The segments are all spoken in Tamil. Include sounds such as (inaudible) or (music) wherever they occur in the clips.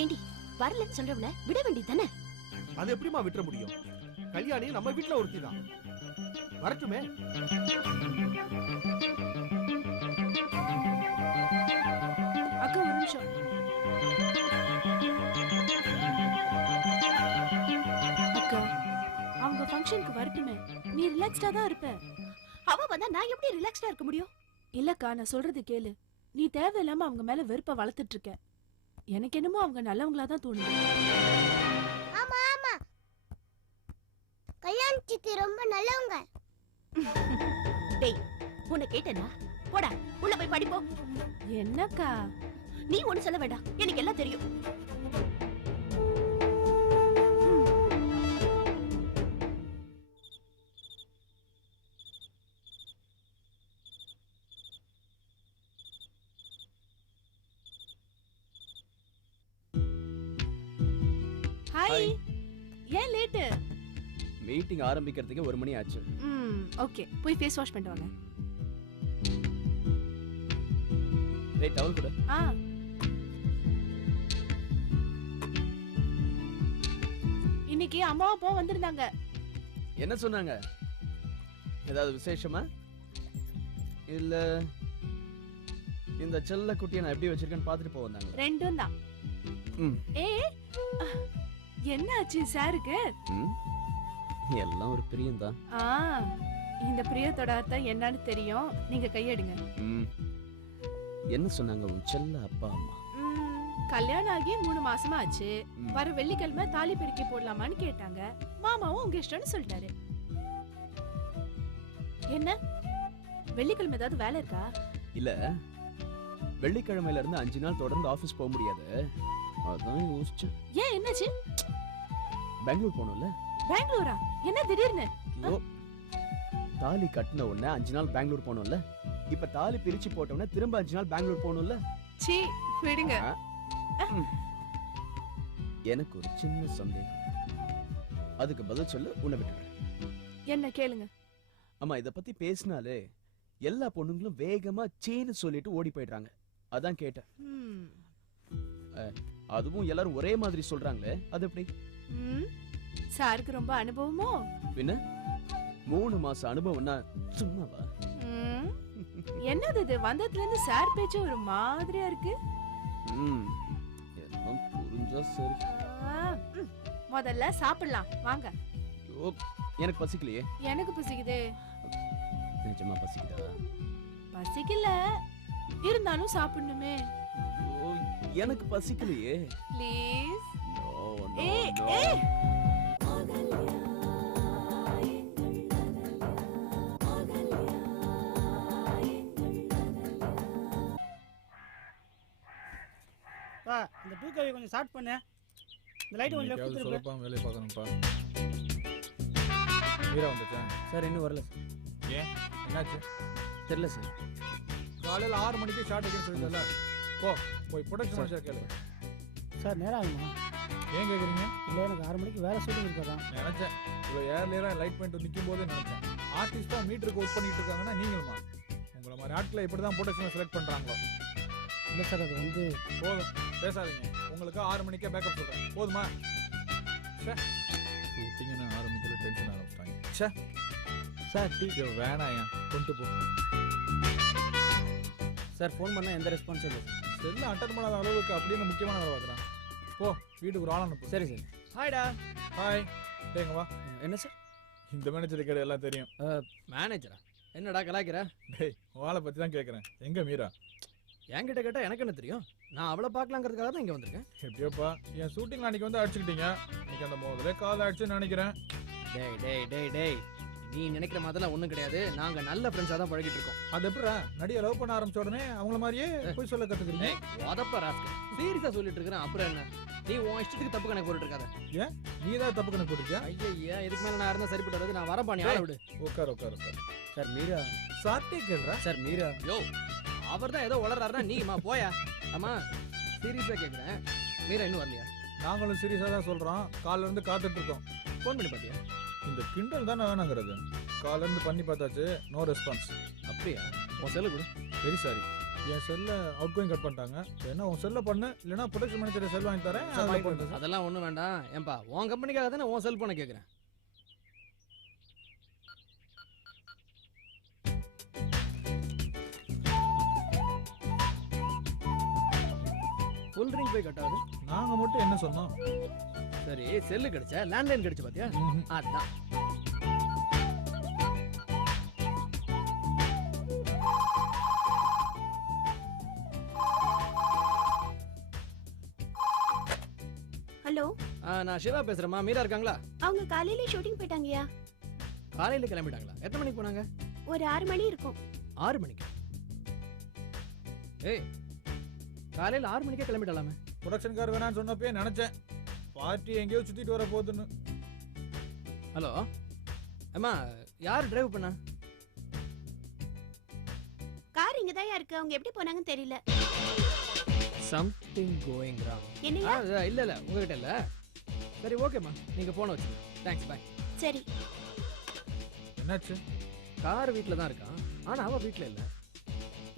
ஏண்டி வரலன்னு சொல்றவள விட வேண்டியது தானே? அது எப்படிம்மா விட்டுற முடியும்? கல்யாணி நம்ம வீட்ல ஒருத்தி தான். வரட்டுமே. அக்கா ஒரு நிமிஷம். அக்கா அவங்க ஃபங்க்ஷனுக்கு வரட்டுமே. நீ ரிலாக்ஸ்டா தான் இருப்ப. அவ வந்தா நான் எப்படி ரிலாக்ஸ்டா இருக்க முடியும்? இல்லக்கா நான் சொல்றது கேளு. நீ தேவையில்லாம அவங்க மேல வெறுப்ப வளர்த்துட்டு இருக்க. எனக்கு என்னமோ அவங்க நல்லவங்களா தான் தோணுது. ஆமா ஆமா. கல்யாண சித்தி ரொம்ப நல்லவங்க. டேய் உன்னை கேட்டேனா? போடா உள்ள போய் படிப்போம் என்னக்கா? நீ ஒண்ணு சொல்ல வேண்டாம் எனக்கு எல்லாம் தெரியும். மீட்டிங் ஆரம்பிக்கிறதுக்கு ஒரு மணி ஆச்சு. ம் ஓகே. போய் ஃபேஸ் வாஷ் பண்ணிட்டு வாங்க. டேய் டவல் கூட. ஆ. இன்னைக்கு அம்மா அப்பா வந்திருந்தாங்க. என்ன சொன்னாங்க? ஏதாவது விசேஷமா? இல்ல இந்த செல்ல குட்டியை நான் எப்படி வச்சிருக்கேன்னு பார்த்துட்டு போக வந்தாங்க. ரெண்டும் தான். ஏ என்ன ஆச்சு சாருக்கு? எல்லாம் ஒரு பிரியம்தான் ஆ இந்த பிரியத்தோட அர்த்தம் என்னன்னு தெரியும். நீங்க கையெடுங்க. ம். என்ன சொன்னாங்க உன் செல்ல அப்பா அம்மா? ம், கல்யாணம் ஆகி மூணு மாசமா ஆச்சு. ம். வர வெள்ளிக்கிழமை தாலி பிரிக்க போடலாமான்னு கேட்டாங்க. மாமாவும் உங்க இஷ்டம்னு சொல்லிட்டாரு. என்ன? வெள்ளிக்கிழமை ஏதாவது வேலை இருக்கா? இல்ல. வெள்ளிக்கிழமையில இருந்து அஞ்சு நாள் தொடர்ந்து ஆபீஸ் போக முடியாது. அதான் யோசிச்சேன். ஏன் என்னாச்சு? பெங்களூர் போகணும்ல பெங்களூரா? என்ன திடீர்னு? ஐயோ தாலி கட்டின உடனே அஞ்சு நாள் பெங்களூர் போகணும்ல. இப்ப தாலி பிரிச்சு போட்ட உடனே திரும்ப அஞ்சு நாள் பெங்களூர் போகணும்ல? சீ விடுங்க. எனக்கு ஒரு சின்ன சந்தேகம். அதுக்கு பதில் சொல்லு உன்னை விட்டுறேன். என்ன கேளுங்க. அம்மா இத பத்தி பேசினாலே எல்லா பொண்ணுங்களும் வேகமா சீன்னு சொல்லிட்டு ஓடி போயிடுறாங்க. அதான் கேட்டேன். அதுவும் எல்லாரும் ஒரே மாதிரி சொல்றாங்களே அது எப்படி? சாருக்கு ரொம்ப அனுபவமோ? பின்ன? மூணு மாசம் அனுபவம்னா சும்மாவா? என்னது இது? வந்ததுல இருந்து சார் பேச்சு ஒரு மாதிரியா இருக்கு. எல்லாம் புரிஞ்சா சரி. முதல்ல சாப்பிடலாம். வாங்க. எனக்கு பசிக்கலையே. எனக்கு பசிக்குது. நிஜமா பசிக்குதா? பசிக்கல. இருந்தாலும் சாப்பிடணுமே. எனக்கு பசிக்கலையே. ப்ளீஸ் ஏய். ஏய். கொஞ்சம் ஸ்டார்ட் பண்ணு. இந்த லைட் கொஞ்சம் லெஃப்ட் திருப்பு சொல்லப்பா வேலையை பார்க்கணும்ப்பா. மீரா வந்துச்சா சார் இன்னும் வரல ஏன்? என்னாச்சு? தெரியல சார். காலையில் ஆறு மணிக்கு ஷார்ட் வைக்கணும்னு சொல்லிட்டல போ போய் ப்ரொடக்ஷன் மேனேஜர் கேளு. சார் நேரம் ஆகுமா? ஏன் கேட்குறீங்க இல்லை எனக்கு ஆறு மணிக்கு வேற ஷூட்டிங் இருக்கதான் நினச்சேன். இவ்வளோ ஏர்லியராக லைட் பண்ணிட்டு நிற்கும் போதே நினச்சேன். ஆர்டிஸ்ட்டாக மீட்டருக்கு ஒர்க் பண்ணிட்டு இருக்காங்கன்னா நீங்களுமா? உங்களை மாதிரி ஆட்களை இப்படி தான் ப்ரொடக்ஷனை செலக்ட் பண்ணுறாங்களோ இல்லை சார் அது வந்து போதும். பேசாதீங்க. உங்களுக்கு ஆறு மணிக்கே பேக்கப் சொல்கிறேன் போதுமா? சே ஷூட்டிங்னு ஆரம்பிக்கல டென்ஷன் ஆரம்பிச்சிட்டாங்க. சே சார் டீ ஐயோ வேணாயா கொண்டு போ. சார் ஃபோன் பண்ணால் எந்த ரெஸ்பான்ஸும் இல்லை செல்ல அட்டன் பண்ணாத அளவுக்கு அப்படின்னு முக்கியமான வேலை பார்க்குறான் போ வீட்டுக்கு ஒரு ஆள் அனுப்பு. சரி சார். ஹாய்டா ஹாய் டேங்க வா. என்ன சார்? இந்த மேனேஜர் கடை எல்லாம் தெரியும். மேனேஜரா என்னடா கலாய்க்கிற? டேய் வாளை பற்றி தான் கேட்குறேன் எங்க மீரா? என்கிட்ட கேட்டால் எனக்கு என்ன தெரியும்? நான் அவளை பார்க்கலாங்கிறதுக்காக தான் இங்கே வந்திருக்கேன். எப்படியோப்பா என் ஷூட்டிங்ல அன்னைக்கு வந்து அடிச்சுக்கிட்டீங்க. இன்னைக்கு அந்த முதல்ல கால் அடிச்சுன்னு நினைக்கிறேன். டேய் டேய் டேய் டேய். நீ நினைக்கிற மாதிரிலாம் ஒன்றும் கிடையாது. நாங்கள் நல்ல ஃப்ரெண்ட்ஸாக தான் பழகிட்டு இருக்கோம். அது எப்படிடா நடிகை லவ் பண்ண ஆரம்பிச்ச உடனே அவங்கள மாதிரியே போய் சொல்ல கத்துக்கிறீங்க? ஏய் உதப்ப ராஸ்கல். சீரியஸாக சொல்லிட்டு இருக்கிறேன் அப்புறம் என்ன? நீ உன் இஷ்டத்துக்கு தப்பு கணக்கு போட்டுட்டு இருக்காத. நீ தான் தப்பு கணக்கு போட்டுருக்கியா? ஐயா இதுக்கு மேலே நான் இருந்தால் சரிப்பட்டு வருது நான் வரப்பா நீ ஆள விடு. உட்கார் உட்கார் உட்கார். சார் மீரா. சார்ட்டே கேள்றா சார் மீரா. யோ. அவர் தான் ஏதோ உளறாருன்னா நீமா போயா. ஆமா சீரியஸாக கேட்குறேன் மீரா இன்னும் வரலையா? நாங்களும் சீரியஸாக தான் சொல்றோம். காலைல இருந்து காத்துட்டு இருக்கோம். ஃபோன் பண்ணி பார்த்தியா இந்த கிண்டல் தானே வேணாங்கிறது. கால்ல இருந்து பண்ணி பார்த்தாச்சு நோ ரெஸ்பான்ஸ் அப்படியா? உன் செல்லு கொடு. Very sorry. என் செல்ல அவுட் கோயிங் கட் பண்ணிட்டாங்க. என்ன உன் செல்ல பண்ணு இல்லைன்னா ப்ரொடக்ஷன் மேனேஜர் செல் வாங்கி தரேன். சரி, பண்ணு. அதெல்லாம் ஒண்ணும் வேண்டாம். ஏன்பா உன் கம்பெனிக்காக தானே உன் செல்போனை கேக்குறேன். ஃபுல் ரிங் போய் கட் ஆகுது நாங்கள் மட்டும் என்ன சொன்னோம்? சரி செல்லு கிடைச்சா லேண்ட்லைன் கிடைச்சு பாத்தியா. அதான். ஹலோ. ஆ, நான் சிவா பேசுறேம்மா மீரா இருக்காங்களா? அவங்க காலையில ஷூட்டிங் போயிட்டாங்கயா காலையில கிளம்பிட்டாங்களா? எத்தனை மணிக்கு போனாங்க? ஒரு ஆறு மணி இருக்கும். ஆறு மணிக்கு? ஏய் காலையில ஆறு மணிக்கே கிளம்பிடலாமே. ப்ரொடக்ஷன் கார் வேணாம்னு சொன்னப்பே நினைச்சேன். பார்ட்டி எங்கேயோ சுத்திட்டு வர போகுதுன்னு. ஹலோ? அம்மா யார் டிரைவ் பண்ணா? கார் இங்க தான் இருக்கு. அவங்க எப்படி போனாங்கன்னு தெரியல. சம்திங் கோயிங் ராங் என்னையா? இல்ல இல்ல உங்ககிட்ட இல்ல. சரி ஓகேம்மா நீங்க போன வச்சு தேங்க்ஸ் பாய் சரி. என்னாச்சு? கார் வீட்ல தான் இருக்கான். ஆனா அவ வீட்ல இல்ல.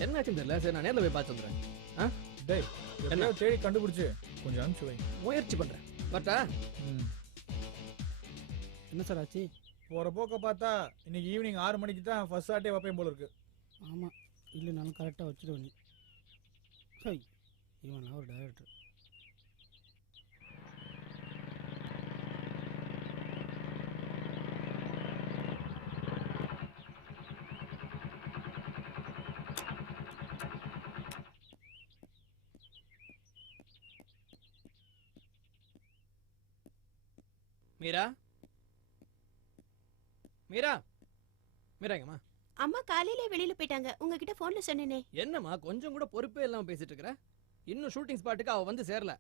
என்னாச்சுன்னு தெரியல. சரி நான் நேர்ல போய் பார்த்து வந்துடுறேன். டேய் எப்படியோ தேடி கண்டுபிடிச்சு. கொஞ்சம் அனுப்பிச்சு வைங்க முயற்சி பண்றேன். பட்டா. என்ன சார் ஆச்சு? போற போக்க பார்த்தா இன்னைக்கு ஈவினிங் ஆறு மணிக்கு தான் ஃபர்ஸ்ட் ஷாட்டே வைப்பேன் போல இருக்கு. ஆமாம் இல்லைனாலும் கரெக்டாக வச்சிருவேன் நீ. ஹை இவன் ஒரு டைரக்டர் மீரா? மீரா? மீராங்கம்மா அம்மா காலையில வெளியில போயிட்டாங்க. உங்ககிட்ட போன்ல சொன்னேனே. என்னம்மா கொஞ்சம் கூட பொறுப்பே இல்லாம பேசிட்டு இருக்கிற இன்னும் ஷூட்டிங் ஸ்பாட்டுக்கு அவ வந்து சேரல.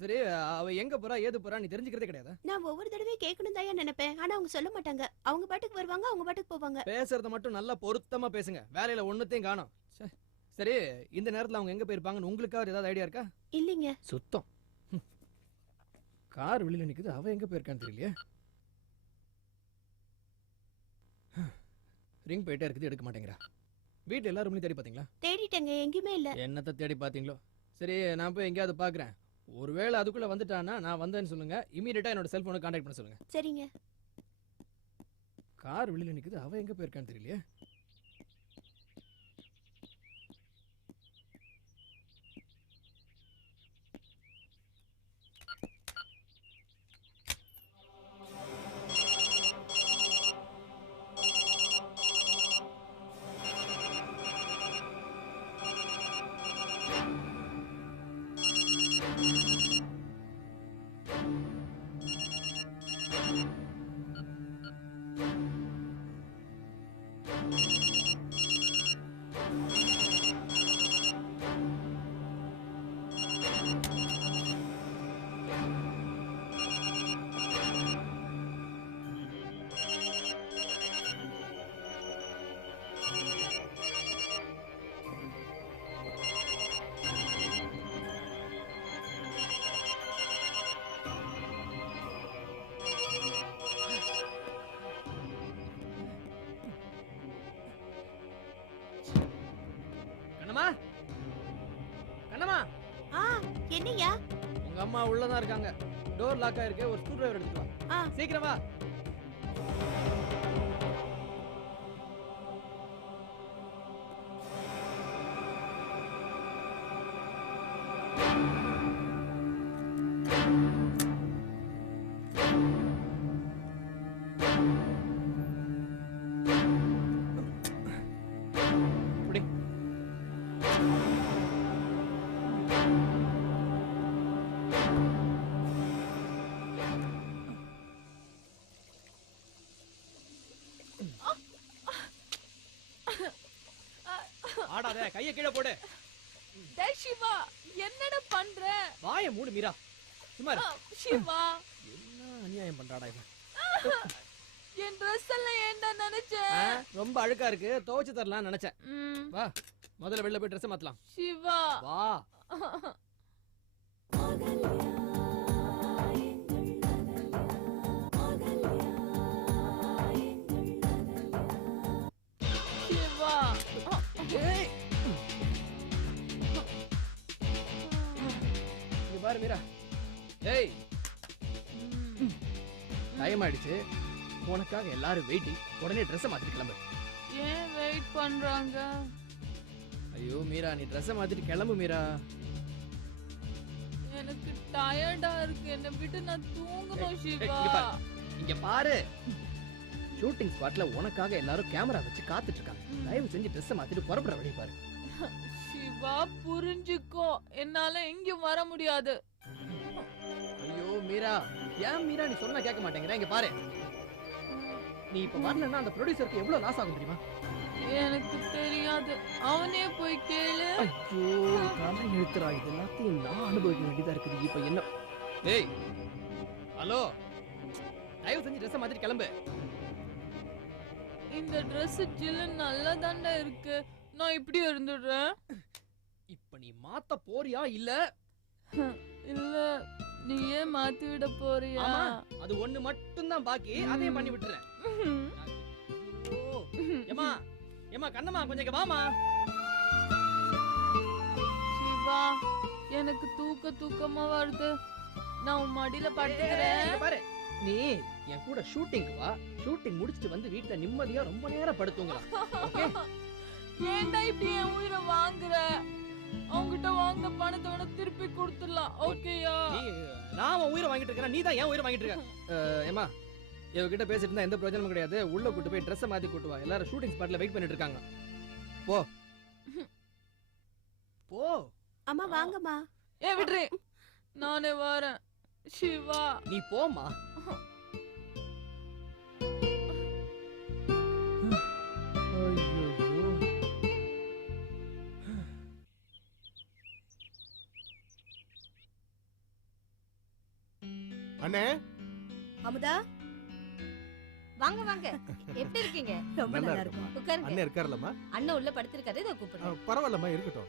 சரி அவ எங்க போறா ஏது போறா நீ தெரிஞ்சுக்கிறதே கிடையாது. நான் ஒவ்வொரு தடவையும் கேட்கணும் தான் நினைப்பேன். ஆனா அவங்க சொல்ல மாட்டாங்க. அவங்க பாட்டுக்கு வருவாங்க அவங்க பாட்டுக்கு போவாங்க. பேசுறத மட்டும் நல்லா பொருத்தமா பேசுங்க. வேலையில ஒண்ணுத்தையும் காணோம். சரி இந்த நேரத்துல அவங்க எங்க போயிருப்பாங்கன்னு உங்களுக்காவது ஏதாவது ஐடியா இருக்கா? இல்லைங்க. சுத்தம். கார் வெளியில நிக்குது. அவ எங்க போயிருக்கான்னு தெரியலையே. ரிங் போயிட்டே இருக்குது எடுக்க மாட்டேங்கிறா. வீட்டுல எல்லா ரூம்லயும் தேடி பாத்தீங்களா தேடிட்டேங்க எங்கேயுமே இல்ல. என்னத்தை தேடி பாத்தீங்களோ சரி நான் போய் எங்கேயாவது பாக்குறேன் ஒருவேளை அதுக்குள்ள வந்துட்டானா நான் வந்தேன்னு சொல்லுங்க. இமீடியட்டா என்னோட செல்போனை கான்டாக்ட் பண்ண சொல்லுங்க. சரிங்க. கார் வெளியில நிக்குது. அவ எங்க போயிருக்கான்னு தெரியலையே. அம்மா உள்ளதான் இருக்காங்க. டோர் லாக் ஆயிருக்கு. ஒரு ஸ்க்ரூ டிரைவர் எடுத்துட்டு வா. சீக்கிரம் ஆடாத கைய கீழே போடு. டேய் சிவா என்னடா பண்ற? வாய மூடு மீரா. சும்மா. சிவா. என்ன அநியாயம் பண்றாடா இவன்? என் ட்ரெஸ் எல்லாம் ஏன்டா ஆ, நினைச்சேன் ரொம்ப அழுக்கா இருக்கு. துவைச்சு தரலாம்னு நினைச்சேன். வா முதல்ல வெளில போய் ட்ரெஸ் மாத்தலாம். சிவா. வா. மீரா. ஏய். டைம் ஆயிடுச்சு உனக்காக எல்லாரும் வெயிட்டிங் உடனே ட்ரெஸ்ஸை மாத்திட்டு கிளம்பு. ஏன் வெயிட் பண்றாங்க? ஐயோ மீரா நீ ட்ரெஸ்ஸை மாத்திட்டு கிளம்பு மீரா. எனக்கு டயர்டா இருக்கு. என்னை விட்டு நான் தூங்கணும் சிவா இங்க பாரு. பாரு. ஷூட்டிங் ஸ்பாட்ல உனக்காக எல்லாரும் கேமரா வச்சு காத்துட்டு இருக்காங்க. தயவு செஞ்சு ட்ரெஸ்ஸை மாத்திட்டு புறப்படுற வழி பாரு. (laughs) சிவா புரிஞ்சுக்கோ. என்னால எங்கேயும் வர முடியாது. ஐயோ மீரா. ஏன் மீரா நீ சொன்னா கேட்க மாட்டேங்கிற? இங்க பாரு. நீ இப்ப வரலன்னா அந்த ப்ரொடியூசருக்கு எவ்வளவு லாஸ் ஆகும் தெரியுமா? எனக்கு தெரியாது. அவனே போய் கேளு. ஐயோ கதை எழுத்துறா இது எல்லாத்தையும் நான் அனுபவிக்க வேண்டியதா இருக்குது. இப்ப என்ன? டேய் ஹலோ. தயவு செஞ்சு ட்ரெஸ்ஸை மாத்திட்டு கிளம்பு. இந்த Dress ஜில்லு நல்லா தாண்டா இருக்கு. நான் இப்படி இருந்துடுறேன். நீ மாத்த போறியா இல்ல? இல்ல. நீ ஏன் மாத்தி விட போறியா. அது ஒண்ணு மட்டும் தான் பாக்கி அதையும் பண்ணி விட்டுறேன். ஐயோ. ஏம்மா ஏம்மா கண்ணம்மா கொஞ்சம் வாமா சிவா எனக்கு தூக்க தூக்கமா வருது. நான் உன் மடியில படுத்துக்கிறேன். பாரு. நீ என் கூட ஷூட்டிங்க்கு வா. ஷூட்டிங் முடிச்சிட்டு வந்து வீட்ல நிம்மதியா ரொம்ப நேரம் படுத்துங்கலாம் ஓகே ஏன்டா இப்படி என் உயிரை வாங்குற? அவங்கிட்ட வாங்கின பணத்தை வேணா திருப்பி கொடுத்துடலாம். ஓகேயா நீ நான் உயிரை வாங்கிட்டு இருக்கேன் நீ தான் ஏன் உயிரை வாங்கிட்டு இருக்க. (laughs) ஏம்மா இவகிட்ட பேசிட்டு இருந்தா எந்த பிரயோஜனமும் கிடையாது. உள்ள கூட்டு போய் ட்ரெஸ்ஸை மாத்தி கூட்டு வா. எல்லாரும் ஷூட்டிங் ஸ்பாட்ல வெயிட் பண்ணிட்டு இருக்காங்க. போ. (laughs) போ. அம்மா வாங்கம்மா. ஏன் விடுறே. நானே வரேன். சிவா. நீ போம்மா. அண்ணே. அமுதா வாங்க வாங்க. எப்படி இருக்கீங்க? ரொம்ப நல்லா இருக்குமா. உட்காருங்க. அண்ணன் இருக்காருல்லம்மா. அண்ணன் உள்ள படுத்திருக்காரு. இதை கூப்பிடுறேன். பரவாயில்லம்மா இருக்கட்டும்.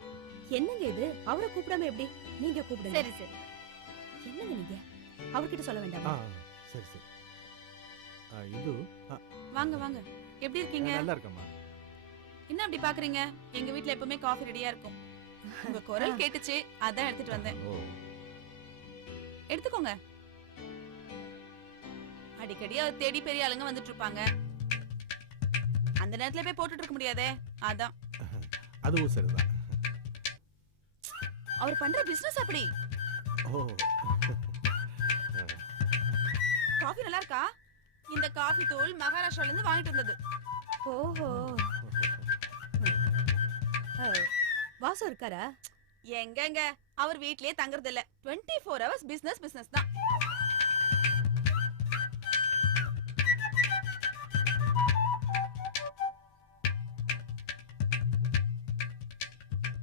என்னங்க இது? அவரை கூப்பிடாம எப்படி? நீங்க கூப்பிடுங்க. சரி சரி. என்னங்க நீங்க? அவர்கிட்ட சொல்ல வேண்டாமா? சரி சரி. ஆ, வாங்க வாங்க. எப்படி இருக்கீங்க? நல்லா இருக்கம்மா. என்ன அப்படி பாக்குறீங்க? எங்க வீட்ல எப்பவுமே காஃபி ரெடியா இருக்கும். உங்க குரல் கேட்டுச்சு அதான் எடுத்துட்டு வந்தேன். எடுத்துக்கோங்க. அடிக்கடி அவர் தேடி பெரிய ஆளுங்க வந்துட்டு இருப்பாங்க அந்த நேரத்துல போய் போட்டுட்டு இருக்க முடியாதே? அதான். அதுவும் சரிதான். அவர் பண்ற பிசினஸ் அப்படி? ஓ. காஃபி நல்லா இருக்கா? இந்த காஃபி தூள் மகாராஷ்டிரால இருந்து வாங்கிட்டு வந்தது. ஓஹோ. ஆ, வாசு இருக்காரா? எங்கங்க? அவர் வீட்லயே தங்குறது இல்ல twenty four hours business business தான்.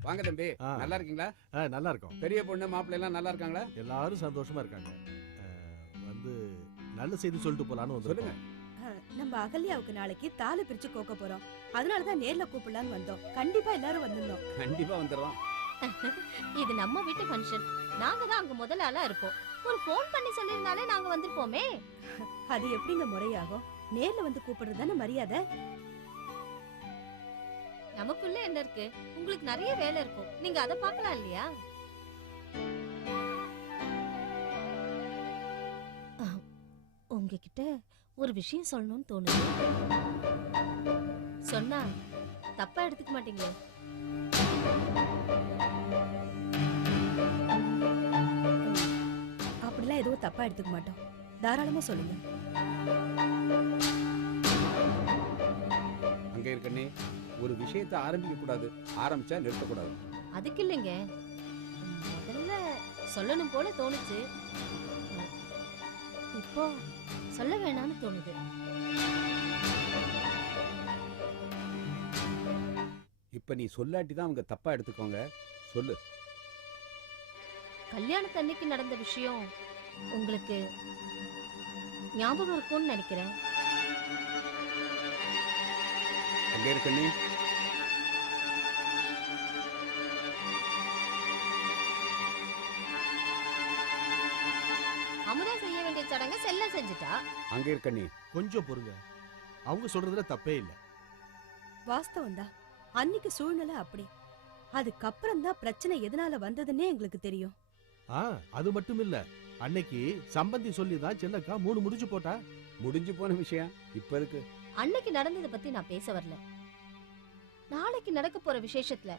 வாங்க தம்பி. நல்லா இருக்கீங்களா நல்லா இருக்கும் பெரிய பொண்ணு மாப்பிள்ளை எல்லாம் நல்லா இருக்காங்களா எல்லாரும் சந்தோஷமா இருக்காங்க. வந்து நல்ல செய்தி சொல்லிட்டு போலான்னு வந்து சொல்லுங்க. நம்ம அகல்யாவுக்கு நாளைக்கு தாலி பிரிச்சு கோக்க போறோம். அதனால தான் நேர்ல கூப்பிடலான்னு வந்தோம். கண்டிப்பா எல்லாரும் வந்துடணும். கண்டிப்பா வந்துடுறோம். (laughs) இது நம்ம வீட்டு ஃபங்க்ஷன் நாங்க தான் அங்க முதல் ஆளா இருப்போம். ஒரு ஃபோன் பண்ணி சொல்லிருந்தாலே நாங்க வந்திருப்போமே. அது எப்படிங்க முறையாகும்? நேர்ல வந்து கூப்பிடுறது தானே மரியாதை? நமக்குள்ள என்ன இருக்கு? உங்களுக்கு நிறைய வேலை இருக்கும். நீங்க அதை பார்க்கலாம் இல்லையா? உங்ககிட்ட ஒரு விஷயம் சொல்லணும்னு தோணுது. சொன்னா தப்பா எடுத்துக்க மாட்டீங்களே? அப்படிலாம் எதுவும் தப்பா எடுத்துக்க மாட்டோம். தாராளமா சொல்லுங்க. அங்க இருக்கண்ணே. ஒரு விஷயத்தை ஆரம்பிக்க கூடாது ஆரம்பிச்சா நிறுத்தக்கூடாது. அதுக்கு இல்லைங்க. முதல்ல சொல்லணும் போல தோணுச்சு. இப்போ சொல்ல வேணாம்னு தோணுது. இப்ப நீ சொல்லாட்டி தான் அவங்க தப்பா எடுத்துக்கோங்க. சொல்லு. கல்யாணத்தன்னைக்கு நடந்த விஷயம் உங்களுக்கு ஞாபகம் இருக்கும்னு நினைக்கிறேன். அங்க செல்ல செஞ்சுட்டா அங்க இருக்கண்ணே கொஞ்சம் பொறுங்க. அவங்க சொல்றதுல தப்பே இல்லை. வாஸ்தவம் தான். அன்னைக்கு சூழ்நிலை அப்படி. அதுக்கப்புறம் தான் பிரச்சனை எதனால வந்ததுன்னே எங்களுக்கு தெரியும். ஆ அது மட்டும் இல்ல. அன்னைக்கு சம்பந்தி சொல்லி தான் செல்லக்கா மூணு முடிச்சு போட்டா? முடிஞ்சு போன விஷயம். இப்ப இருக்கு. அன்னைக்கு நடந்ததை பத்தி நான் பேச வரல. நாளைக்கு நடக்க போற விசேஷத்துல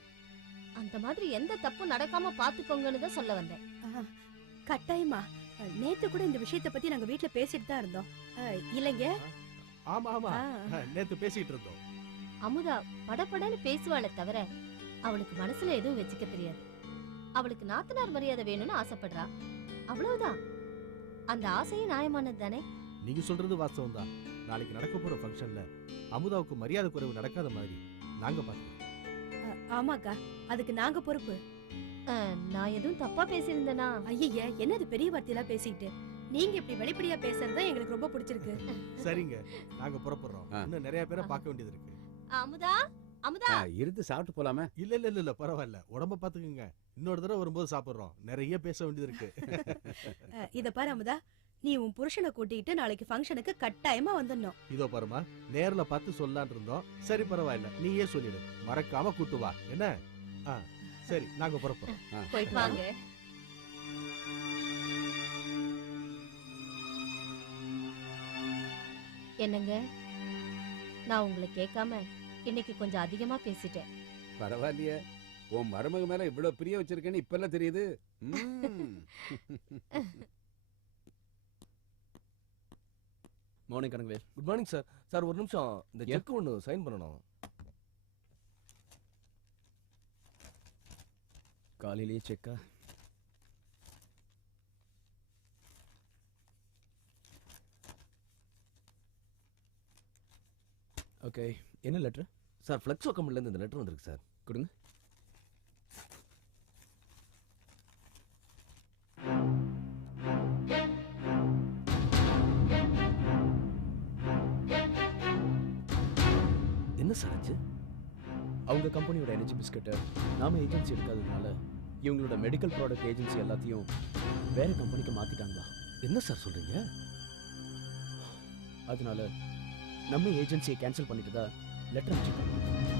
அந்த மாதிரி எந்த தப்பும் நடக்காம பாத்துக்கோங்கன்னு தான் சொல்ல வந்தேன். கட்டாயமா. நேத்து கூட இந்த விஷயத்தை பத்தி நாங்க வீட்ல பேசிட்டு தான் இருந்தோம். அஹ், இல்லைங்க? ஆமா ஆமா. நேத்து பேசிட்டு இருந்தோம். அமுதா படபடன்னு பேசுவாளே தவிர அவளுக்கு மனசுல எதுவும் வச்சுக்க தெரியாது. அவளுக்கு நாத்தனார் மரியாதை வேணும்னு ஆசைப்படுறா. அவ்வளவுதான். அந்த ஆசையும் நியாயமானது தானே? நீங்க சொல்றது வாஸ்தவம் தான். நாளைக்கு நடக்க போற ஃபங்க்ஷன்ல அமுதாவுக்கு மரியாதை குறைவு நடக்காத மாதிரி நாங்க பாத்துக்கிறோம் ஆமாக்கா. அதுக்கு நாங்க பொறுப்பு. நான் எதுவும் தப்பா பேசியிருந்தேனா? ஐய என்னது பெரிய வார்த்தையெல்லாம் பேசிக்கிட்டு? நீங்க இப்படி வெளிப்படையா பேசுறது எங்களுக்கு ரொம்ப பிடிச்சிருக்கு. சரிங்க நாங்க புறப்படுறோம். இன்னும் நிறைய பேரை பார்க்க வேண்டியது இருக்கு. அமுதா அமுதா. இருந்து சாப்பிட்டு போலாமே. இல்ல இல்ல இல்ல இல்ல பரவாயில்ல. உடம்ப பாத்துக்குங்க இன்னொரு தடவை வரும்போது சாப்பிடுறோம். நிறைய பேச வேண்டியது இருக்கு. இத பாரு அமுதா. நீ உன் புருஷனை கூட்டிட்டு நாளைக்கு ஃபங்க்ஷனுக்கு கட்டாயமா வந்துடணும். இதோ பாருமா நேர்ல பார்த்து சொல்லலாம்னு இருந்தோம். சரி பரவாயில்ல. நீயே சொல்லிடு. மறக்காம கூட்டு வா. என்ன? ஆ, சரி நாங்க புறப்படுறோம் ஆ. போயிட்டு வாங்க. என்னங்க? நான் உங்களை கேட்காம இன்னைக்கு கொஞ்சம் அதிகமா பேசிட்டேன். பரவாயில்லையே. உன் மருமக மேல இவ்வளவு பிரிய வச்சிருக்கேன்னு இப்ப எல்லாம் தெரியுது. ம். Morning Kanagavel. Good morning sir sir ஒரு நிமிஷம். இந்த. செக் ஒன்று சைன் பண்ணணும். காலையிலேயே செக்கா ஓகே என்ன லெட்ரு சார் ஃப்ளெக்ஸோ கம்பெனிலேருந்து இந்த லெட்டர் வந்திருக்கு சார் கொடுங்க. என்ன சார் ஆச்சு? அவங்க கம்பெனியோட எனர்ஜி பிஸ்கட்டை நாம ஏஜென்சி எடுக்காததுனால இவங்களோட மெடிக்கல் ப்ராடக்ட் ஏஜென்சி எல்லாத்தையும் வேற கம்பெனிக்கு மாத்திட்டாங்களா? என்ன சார் சொல்றீங்க? அதனால நம்ம ஏஜென்சியை கேன்சல் பண்ணிட்டு தான் லெட்டர் அனுப்பிச்சிருக்காங்க.